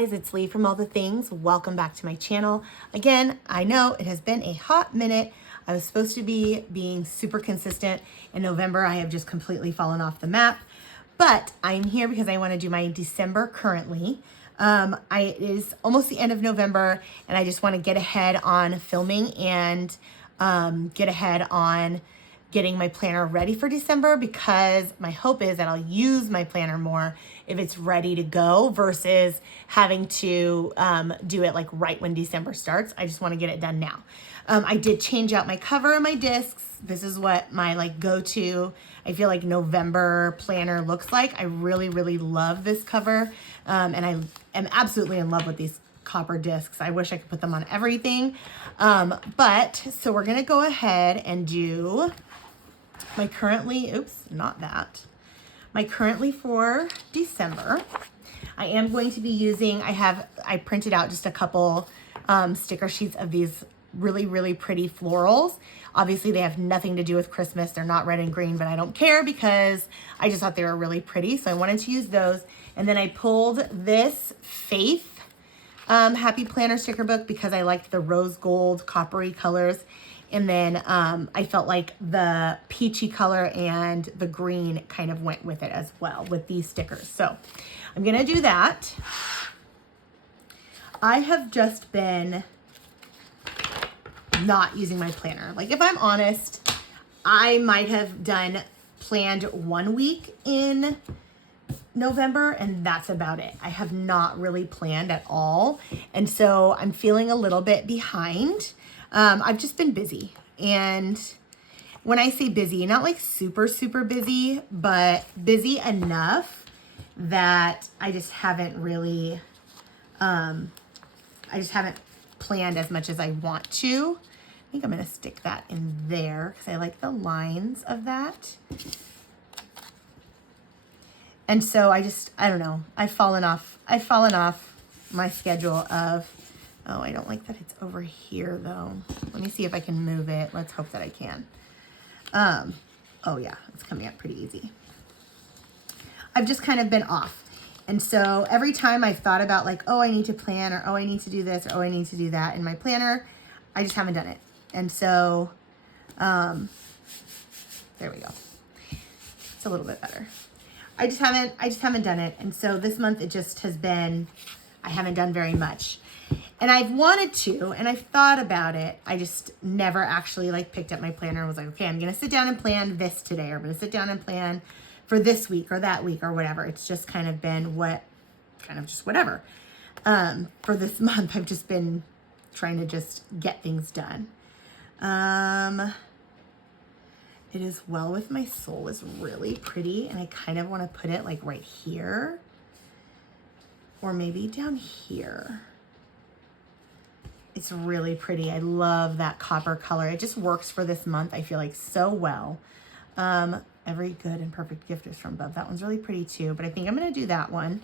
guys, it's Lee from All the Things. Welcome back to my channel. Again, I know it has been a hot minute. I was supposed to be being super consistent in November. I have just completely fallen off the map, but I'm here because I want to do my December currently. It is almost the end of November and I just want to get ahead on filming and get ahead on getting my planner ready for December, because my hope is that I'll use my planner more if it's ready to go versus having to do it like right when December starts. I just want to get it done now. I did change out my cover and my discs. This is what my like go-to, I feel like November planner looks like. I really, really love this cover. And I am absolutely in love with these copper discs. I wish I could put them on everything. So we're gonna go ahead and do my currently for December. I am going to be using, I printed out just a couple sticker sheets of these really, really pretty florals. Obviously they have nothing to do with Christmas. They're not red and green, but I don't care because I just thought they were really pretty. So I wanted to use those. And then I pulled this Faith Happy Planner sticker book because I liked the rose gold coppery colors. And then I felt like the peachy color and the green kind of went with it as well with these stickers. So I'm gonna do that. I have just been not using my planner. Like, if I'm honest, I might have planned 1 week in November and that's about it. I have not really planned at all. And so I'm feeling a little bit behind. I've just been busy, and when I say busy, not like super, super busy, but busy enough that I just haven't really, planned as much as I want to. I think I'm going to stick that in there because I like the lines of that. And so I don't know. I've fallen off my schedule of, oh, I don't like that it's over here though. Let me see if I can move it. Let's hope that I can. Oh yeah, it's coming up pretty easy. I've just kind of been off. And so every time I've thought about like, oh, I need to plan, or oh, I need to do this, or oh, I need to do that in my planner, I just haven't done it. And so, there we go. It's a little bit better. I just haven't done it. And so this month it just has been, I haven't done very much. And I've wanted to, and I've thought about it. I just never actually like picked up my planner and was like, okay, I'm going to sit down and plan this today, or I'm going to sit down and plan for this week or that week or whatever. It's just kind of been whatever. For this month, I've just been trying to just get things done. It is Well With My Soul is really pretty, and I kind of want to put it like right here, or maybe down here. It's really pretty. I love that copper color. It just works for this month, I feel like, so well. Every good and perfect gift is from above. That one's really pretty too, but I think I'm going to do that one.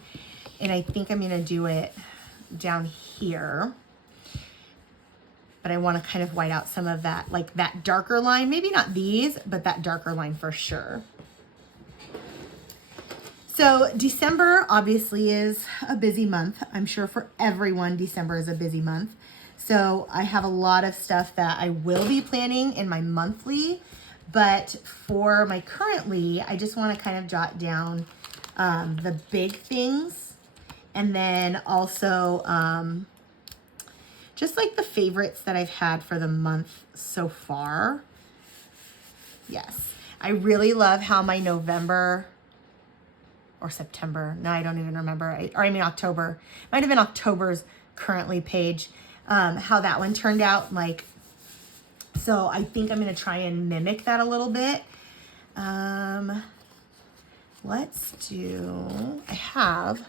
And I think I'm going to do it down here. But I want to kind of white out some of that, like that darker line. Maybe not these, but that darker line for sure. So December obviously is a busy month. I'm sure for everyone, December is a busy month. So I have a lot of stuff that I will be planning in my monthly, but for my currently, I just want to kind of jot down the big things, and then also just like the favorites that I've had for the month so far. Yes, I really love how my November or September, no, I don't even remember, October, might have been October's currently page, how that one turned out. Like, so I think I'm going to try and mimic that a little bit. Let's do, I have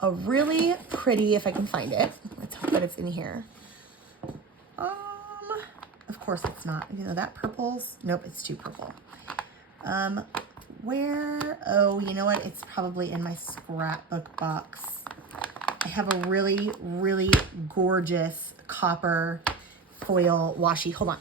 a really pretty, if I can find it, let's hope that it's in here. Of course it's not, you know, that purple's, nope, it's too purple. Oh, you know what? It's probably in my scrapbook box. I have a really, really gorgeous copper foil washi. Hold on.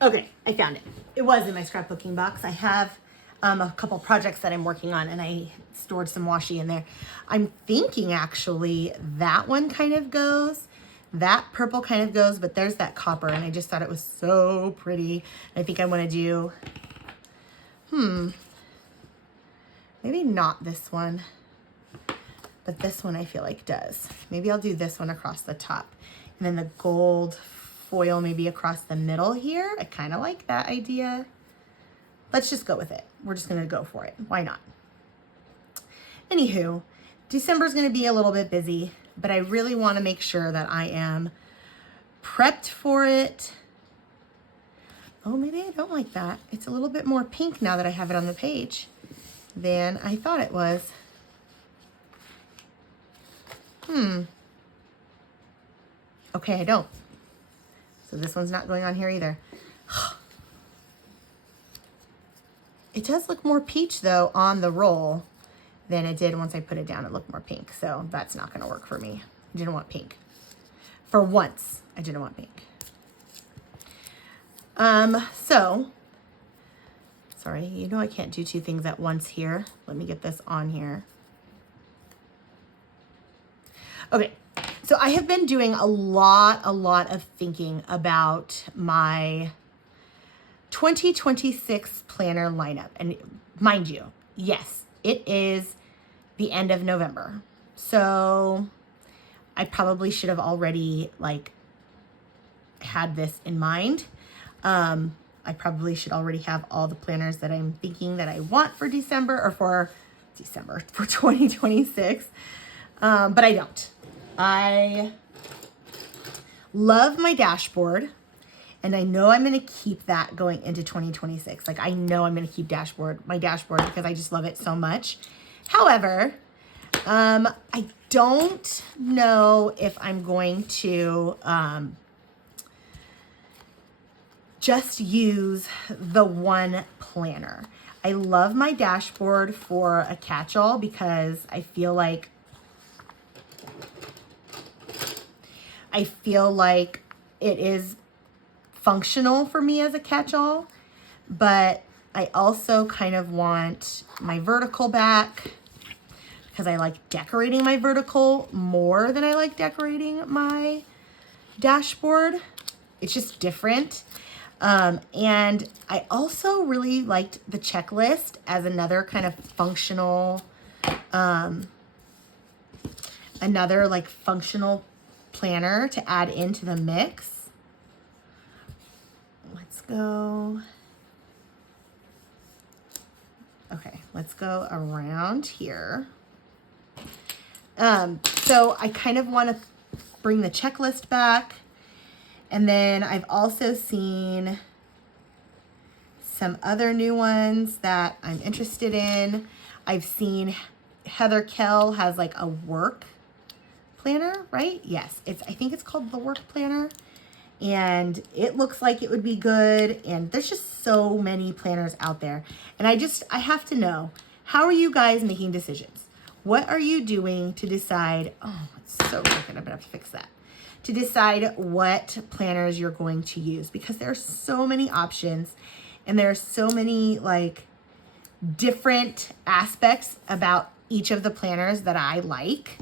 Okay, I found it. It was in my scrapbooking box. I have a couple projects that I'm working on, and I stored some washi in there. I'm thinking actually that one kind of goes, that purple kind of goes, but there's that copper, and I just thought it was so pretty. I think I want to do, maybe not this one, but this one I feel like does. Maybe I'll do this one across the top, and then the gold foil maybe across the middle here. I kind of like that idea. Let's just go with it. We're just gonna go for it. Why not? Anywho, December's gonna be a little bit busy, but I really wanna make sure that I am prepped for it. Oh, maybe I don't like that. It's a little bit more pink now that I have it on the page than I thought it was. Okay, I don't. So this one's not going on here either. It does look more peach though on the roll than it did once I put it down. It looked more pink, so that's not gonna work for me. I didn't want pink. For once, I didn't want pink. So, sorry, you know I can't do two things at once here. Let me get this on here. Okay, so I have been doing a lot of thinking about my 2026 planner lineup. And mind you, yes, it is the end of November. So I probably should have already like had this in mind. I probably should already have all the planners that I'm thinking that I want for December or for 2026. But I don't. I love my dashboard. And I know I'm going to keep that going into 2026. Like I know I'm going to keep my dashboard because I just love it so much. However, I don't know if I'm going to just use the one planner. I love my dashboard for a catch-all because I feel like it is functional for me as a catch-all, but I also kind of want my vertical back because I like decorating my vertical more than I like decorating my dashboard. It's just different. And I also really liked the checklist as another kind of functional, another like functional planner to add into the mix. Let's go. Okay, let's go around here. So I kind of want to bring the checklist back. And then I've also seen some other new ones that I'm interested in. I've seen Heather Kell has like a work planner, right? Yes, I think it's called the work planner. And it looks like it would be good. And there's just so many planners out there. And I have to know, how are you guys making decisions? What are you doing to decide, oh, it's so broken, I'm gonna have to fix that. To decide what planners you're going to use, because there are so many options and there are so many like different aspects about each of the planners that I like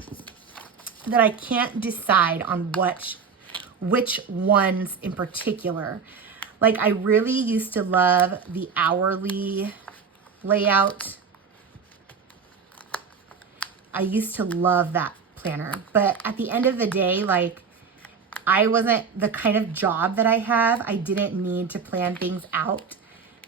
that I can't decide on which ones in particular. Like I really used to love the hourly layout. I used to love that planner, but at the end of the day, like I wasn't the kind of job that I have. I didn't need to plan things out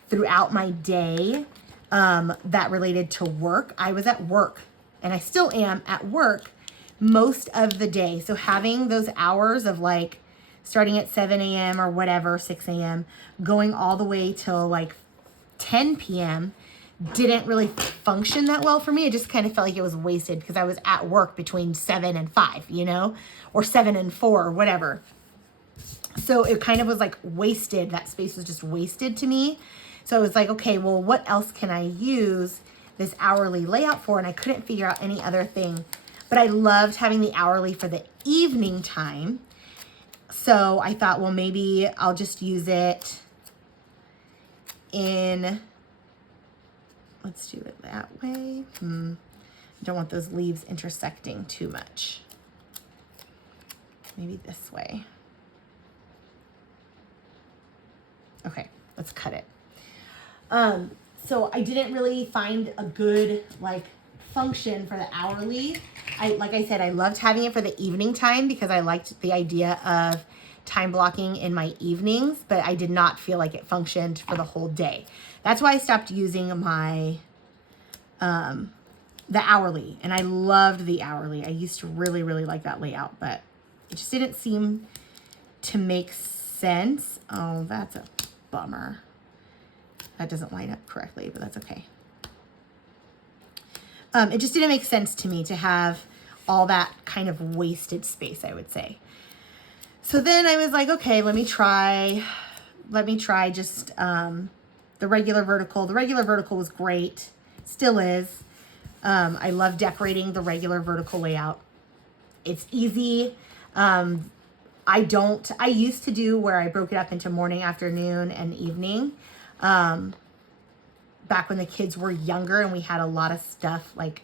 throughout my day that related to work. I was at work and I still am at work most of the day. So having those hours of like starting at 7 a.m. or whatever, 6 a.m., going all the way till like 10 p.m. didn't really function that well for me. It just kind of felt like it was wasted because I was at work between 7 and 5, you know, or 7 and 4 or whatever. So it kind of was like wasted. That space was just wasted to me. So I was like, okay, well, what else can I use this hourly layout for? And I couldn't figure out any other thing. But I loved having the hourly for the evening time. So I thought, well, maybe I'll just use it in let's do it that way. I don't want those leaves intersecting too much. Maybe this way. Okay, let's cut it. So I didn't really find a good like function for the hourly. Like I said, I loved having it for the evening time because I liked the idea of time blocking in my evenings, but I did not feel like it functioned for the whole day. That's why I stopped using my, the hourly, and I loved the hourly. I used to really, really like that layout, but it just didn't seem to make sense. Oh, that's a bummer. That doesn't line up correctly, but that's okay. It just didn't make sense to me to have all that kind of wasted space, I would say. So then I was like, okay, let me try just the regular vertical. The regular vertical was great, still is. I love decorating the regular vertical layout. It's easy. I used to do where I broke it up into morning, afternoon, and evening. Back when the kids were younger and we had a lot of stuff like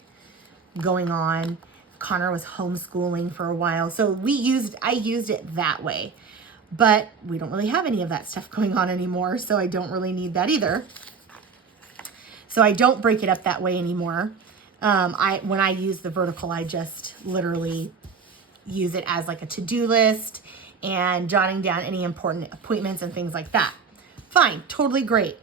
going on. Connor was homeschooling for a while. So I used it that way, but we don't really have any of that stuff going on anymore. So I don't really need that either. So I don't break it up that way anymore. When I use the vertical, I just literally use it as like a to-do list and jotting down any important appointments and things like that. Fine, totally great.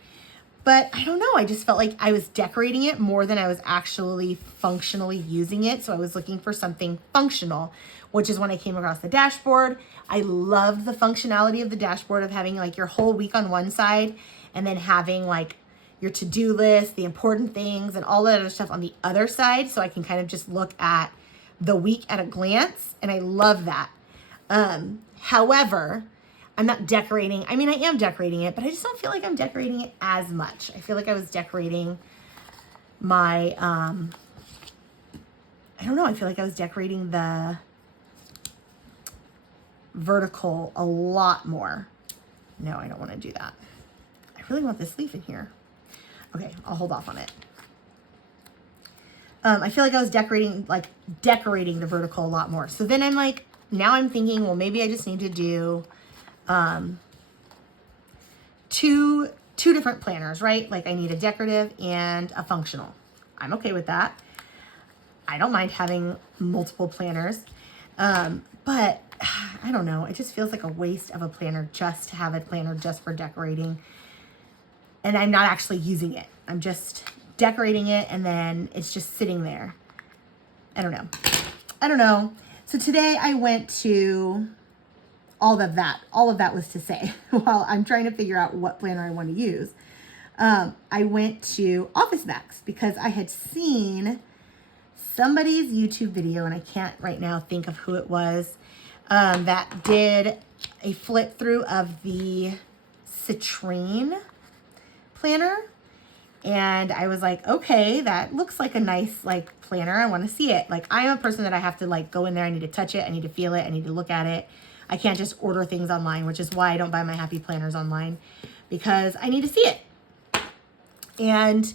But I don't know, I just felt like I was decorating it more than I was actually functionally using it. So I was looking for something functional, which is when I came across the dashboard. I loved the functionality of the dashboard of having like your whole week on one side and then having like your to-do list, the important things, and all that other stuff on the other side. So I can kind of just look at the week at a glance, and I love that. However, I'm not decorating. I mean, I am decorating it, but I just don't feel like I'm decorating it as much. I feel like I was decorating my, I don't know. I feel like I was decorating the vertical a lot more. No, I don't want to do that. I really want this leaf in here. Okay, I'll hold off on it. I feel like I was decorating the vertical a lot more. So then I'm like, now I'm thinking, well, maybe I just need to do two different planners, right? Like I need a decorative and a functional. I'm okay with that. I don't mind having multiple planners. But I don't know. It just feels like a waste of a planner just to have a planner just for decorating. And I'm not actually using it. I'm just decorating it and then it's just sitting there. I don't know. So today I went to all of that was to say, while I'm trying to figure out what planner I want to use, I went to Office Max because I had seen somebody's YouTube video, and I can't right now think of who it was, that did a flip through of the Citrine planner. And I was like, okay, that looks like a nice like planner. I want to see it. Like I'm a person that I have to like go in there. I need to touch it. I need to feel it. I need to look at it. I can't just order things online, which is why I don't buy my happy planners online, because I need to see it. And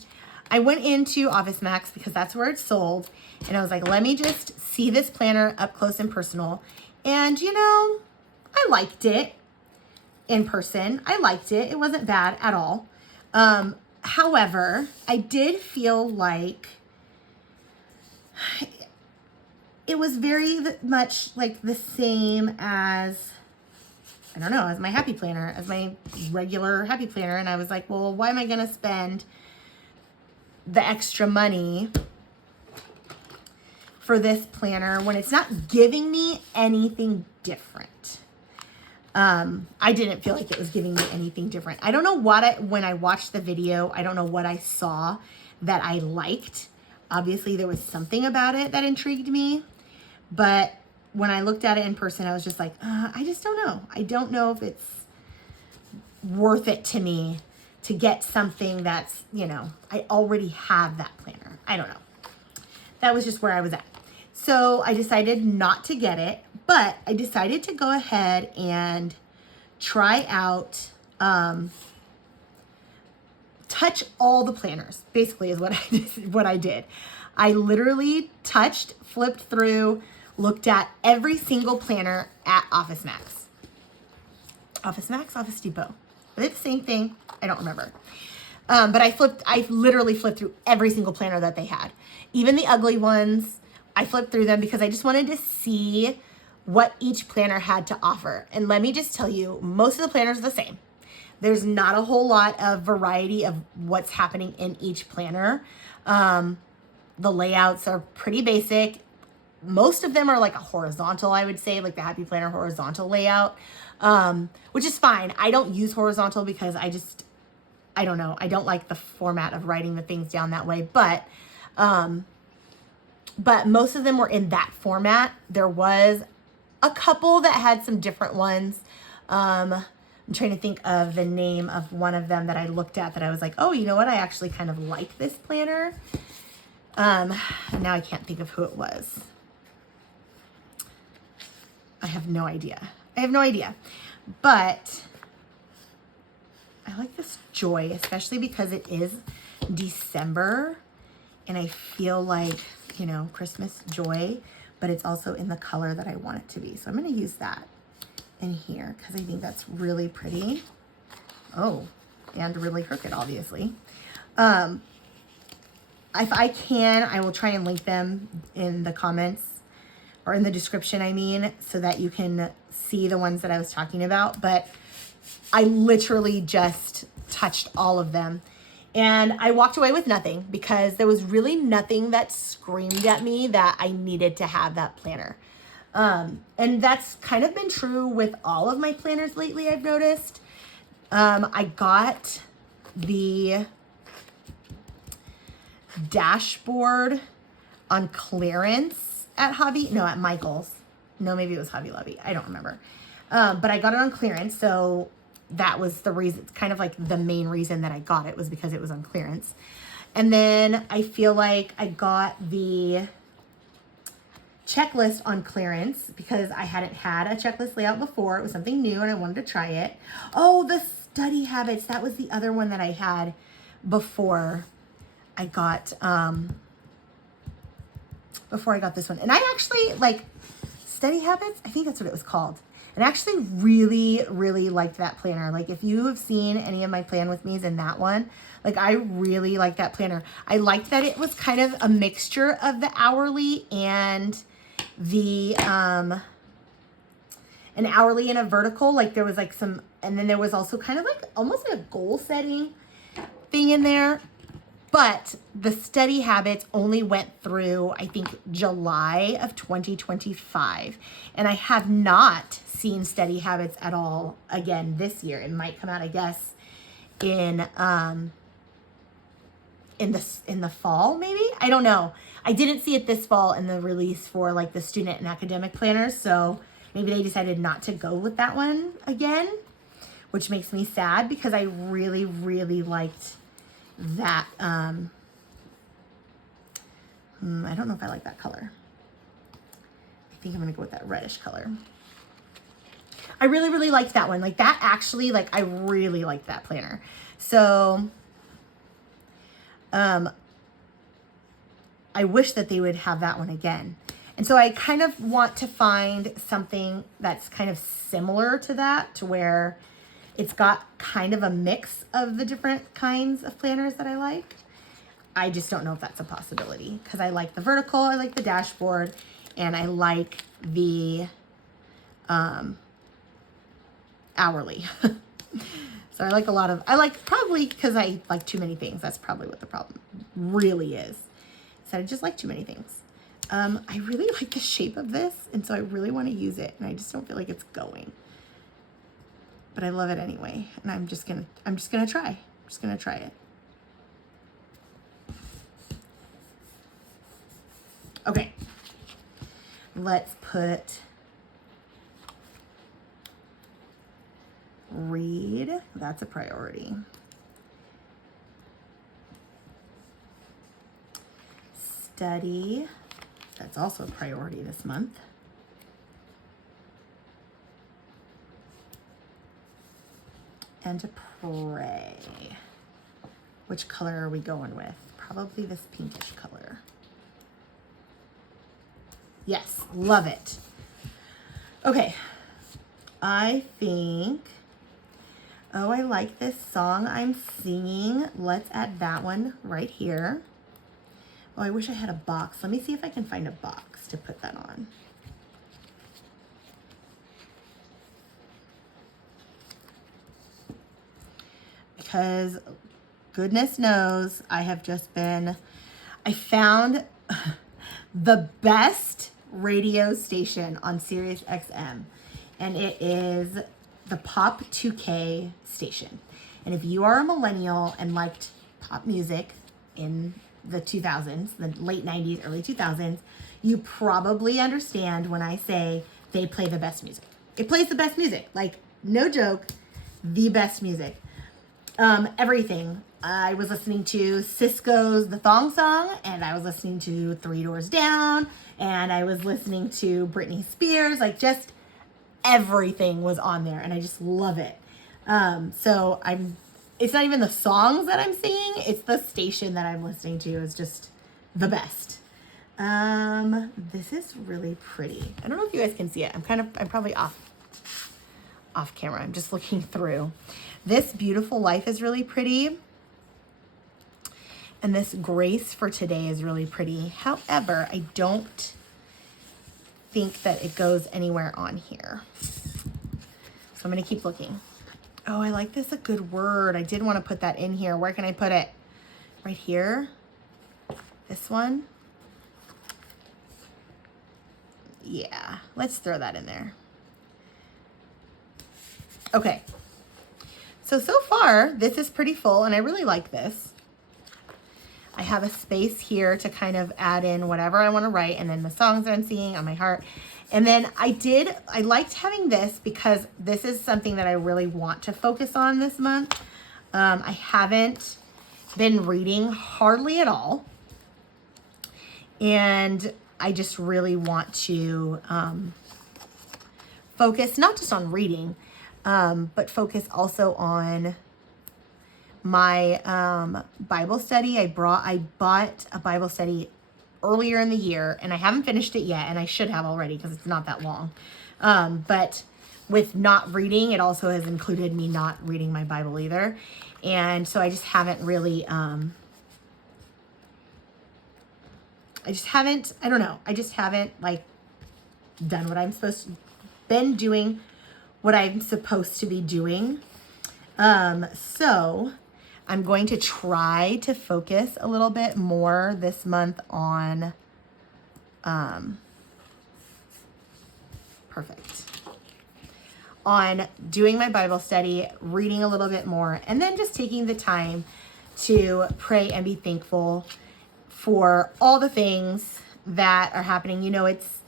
I went into Office Max because that's where it's sold. And I was like, let me just see this planner up close and personal. And you know, I liked it in person. I liked it. It wasn't bad at all. However, I did feel like it was very much like the same as, I don't know, as my happy planner, as my regular happy planner. And I was like, well, why am I going to spend the extra money for this planner when it's not giving me anything different? I didn't feel like it was giving me anything different. I don't know when I watched the video, I don't know what I saw that I liked. Obviously there was something about it that intrigued me, but when I looked at it in person, I was just like, I just don't know. I don't know if it's worth it to me to get something that's, you know, I already have that planner. I don't know. That was just where I was at. So I decided not to get it, but I decided to go ahead and try out, to touch all the planners, basically is what I did. I literally touched, flipped through, looked at every single planner at Office Max. Office Max, Office Depot. Are they the same thing? I don't remember. But I literally flipped through every single planner that they had. Even the ugly ones, I flipped through them because I just wanted to see what each planner had to offer. And let me just tell you, most of the planners are the same. There's not a whole lot of variety of what's happening in each planner. The layouts are pretty basic. Most of them are like a horizontal, I would say, like the Happy Planner horizontal layout, which is fine. I don't use horizontal because I don't know. I don't like the format of writing the things down that way, but most of them were in that format. There was a couple that had some different ones. I'm trying to think of the name of one of them that I looked at that I was like, oh, you know what? I actually kind of like this planner. Now I can't think of who it was. I have no idea. But I like this Joy, especially because it is December and I feel like, you know, Christmas joy, but it's also in the color that I want it to be. So I'm going to use that in here because I think that's really pretty. Oh, and really crooked, obviously. If I can, I will try and link them in the comments or in the description, I mean, so that you can see the ones that I was talking about. But I literally just touched all of them. And I walked away with nothing because there was really nothing that screamed at me that I needed to have that planner. And that's kind of been true with all of my planners lately, I've noticed. I got the dashboard on clearance at at Michael's. No, maybe it was Hobby Lobby. I don't remember. But I got it on clearance. So that was the reason. It's kind of like the main reason that I got it was because it was on clearance. And then I feel like I got the checklist on clearance because I hadn't had a checklist layout before. It was something new and I wanted to try it. Oh, the study habits. That was the other one that I had before I got this one. And I actually like study habits. I think that's what it was called. And I actually really, really liked that planner. Like if you have seen any of my plan with me's in that one, like I really liked that planner. I liked that it was kind of a mixture of the hourly and the an hourly and a vertical. Like there was like some, and then there was also kind of like almost like a goal setting thing in there. But the study habits only went through, I think, July of 2025. And I have not seen study habits at all again this year. It might come out, I guess, in the fall, maybe? I don't know. I didn't see it this fall in the release for like the student and academic planners. So maybe they decided not to go with that one again, which makes me sad because I really, really liked that. I don't know if I like that color. I think I'm gonna go with that reddish color. I really, really liked that one. Like that actually, like I really liked that planner. So I wish that they would have that one again. And so I kind of want to find something that's kind of similar to that, to where it's got kind of a mix of the different kinds of planners that I like. I just don't know if that's a possibility because I like the vertical, I like the dashboard, and I like the hourly. So I like probably because I like too many things. That's probably what the problem really is. So I just like too many things. I really like the shape of this, and so I really want to use it, and I just don't feel like it's going. But I love it anyway, and I'm just gonna try. I'm just gonna try it. Okay, let's put read. That's a priority. Study. That's also a priority this month. And to pray. Which color are we going with? Probably this pinkish color. Yes, love it. Okay, I think, oh, I like this song I'm singing. Let's add that one right here. Oh, I wish I had a box. Let me see if I can find a box to put that on. Because goodness knows I have just been, I found the best radio station on Sirius XM, and it is the Pop 2K station. And if you are a millennial and liked pop music in the 2000s, the late 90s, early 2000s, you probably understand when I say they play the best music. It plays the best music, like no joke, the best music. Everything. I was listening to Cisco's The Thong Song, and I was listening to Three Doors Down, and I was listening to Britney Spears, like just everything was on there, and I just love it. So it's not even the songs that I'm singing, it's the station that I'm listening to is just the best. This is really pretty. I don't know if you guys can see it. I'm probably off camera. I'm just looking through. This Beautiful Life is really pretty. And this Grace for Today is really pretty. However, I don't think that it goes anywhere on here. So I'm going to keep looking. Oh, I like this, a good word. I did want to put that in here. Where can I put it? Right here? This one? Yeah, let's throw that in there. Okay. So far, this is pretty full, and I really like this. I have a space here to kind of add in whatever I want to write, and then the songs that I'm singing on my heart. And then I liked having this because this is something that I really want to focus on this month. I haven't been reading hardly at all. And I just really want to focus not just on reading, but focus also on my Bible study. I bought a Bible study earlier in the year, and I haven't finished it yet, and I should have already because it's not that long. But with not reading, it also has included me not reading my Bible either. And so I just haven't really, I just haven't like done what I'm been doing what I'm supposed to be doing. So I'm going to try to focus a little bit more this month on, on doing my Bible study, reading a little bit more, and then just taking the time to pray and be thankful for all the things that are happening. You know, it's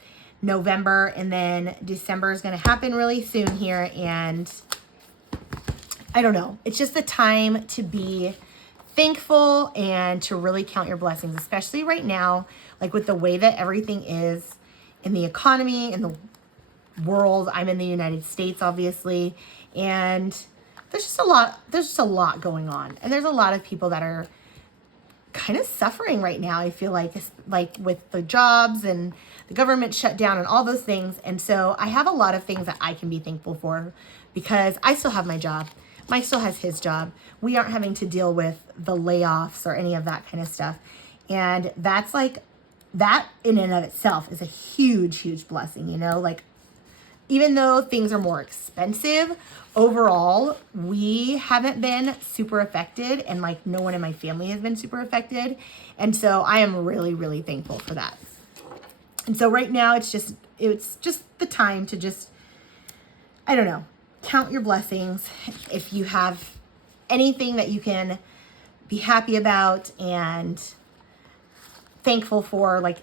November, and then December is going to happen really soon here, and I don't know. It's just the time to be thankful and to really count your blessings, especially right now, like with the way that everything is in the economy, in the world. I'm in the United States, obviously, and there's just a lot going on. And there's a lot of people that are kind of suffering right now. I feel like with the jobs and the government shutdown and all those things. And so I have a lot of things that I can be thankful for because I still have my job. Mike still has his job. We aren't having to deal with the layoffs or any of that kind of stuff. And that's like, that in and of itself is a huge, huge blessing, you know, like even though things are more expensive, overall, we haven't been super affected, and like no one in my family has been super affected. And so I am really, really thankful for that. And so right now it's just the time to just, I don't know, count your blessings. If you have anything that you can be happy about and thankful for, like,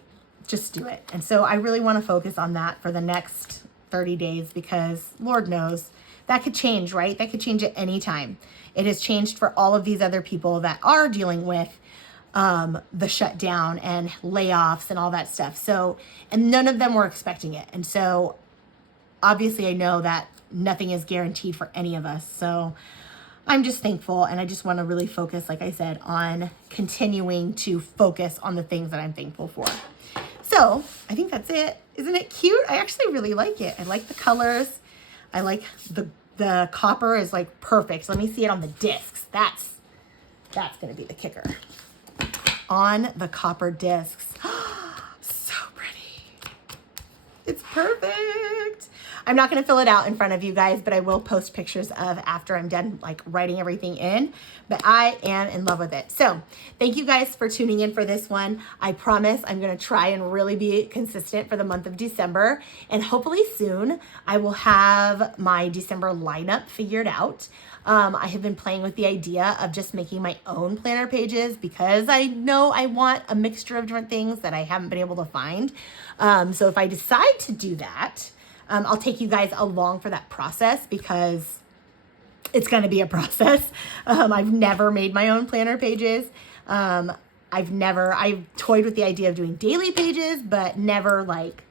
just do it. And so I really want to focus on that for the next 30 days because Lord knows that could change, right? That could change at any time. It has changed for all of these other people that are dealing with the shutdown and layoffs and all that stuff. So, and none of them were expecting it. And so obviously I know that nothing is guaranteed for any of us. So I'm just thankful, and I just want to really focus, like I said, on continuing to focus on the things that I'm thankful for. So I think that's it. Isn't it cute? I actually really like it. I like the colors. I like the copper is like perfect. Let me see it on the discs. That's going to be the kicker. On the copper discs. So pretty. It's perfect. I'm not going to fill it out in front of you guys, but I will post pictures of after I'm done like writing everything in. But I am in love with it. So thank you guys for tuning in for this one. I promise I'm going to try and really be consistent for the month of December. And hopefully soon I will have my December lineup figured out. I have been playing with the idea of just making my own planner pages because I know I want a mixture of different things that I haven't been able to find. So if I decide to do that, I'll take you guys along for that process because it's going to be a process. I've never made my own planner pages. I've toyed with the idea of doing daily pages, but never like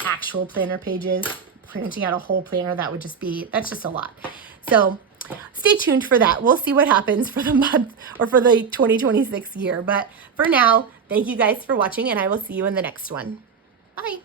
actual planner pages. Printing out a whole planner, that's just a lot. So stay tuned for that. We'll see what happens for the month or for the 2026 year. But for now, thank you guys for watching, and I will see you in the next one. Bye.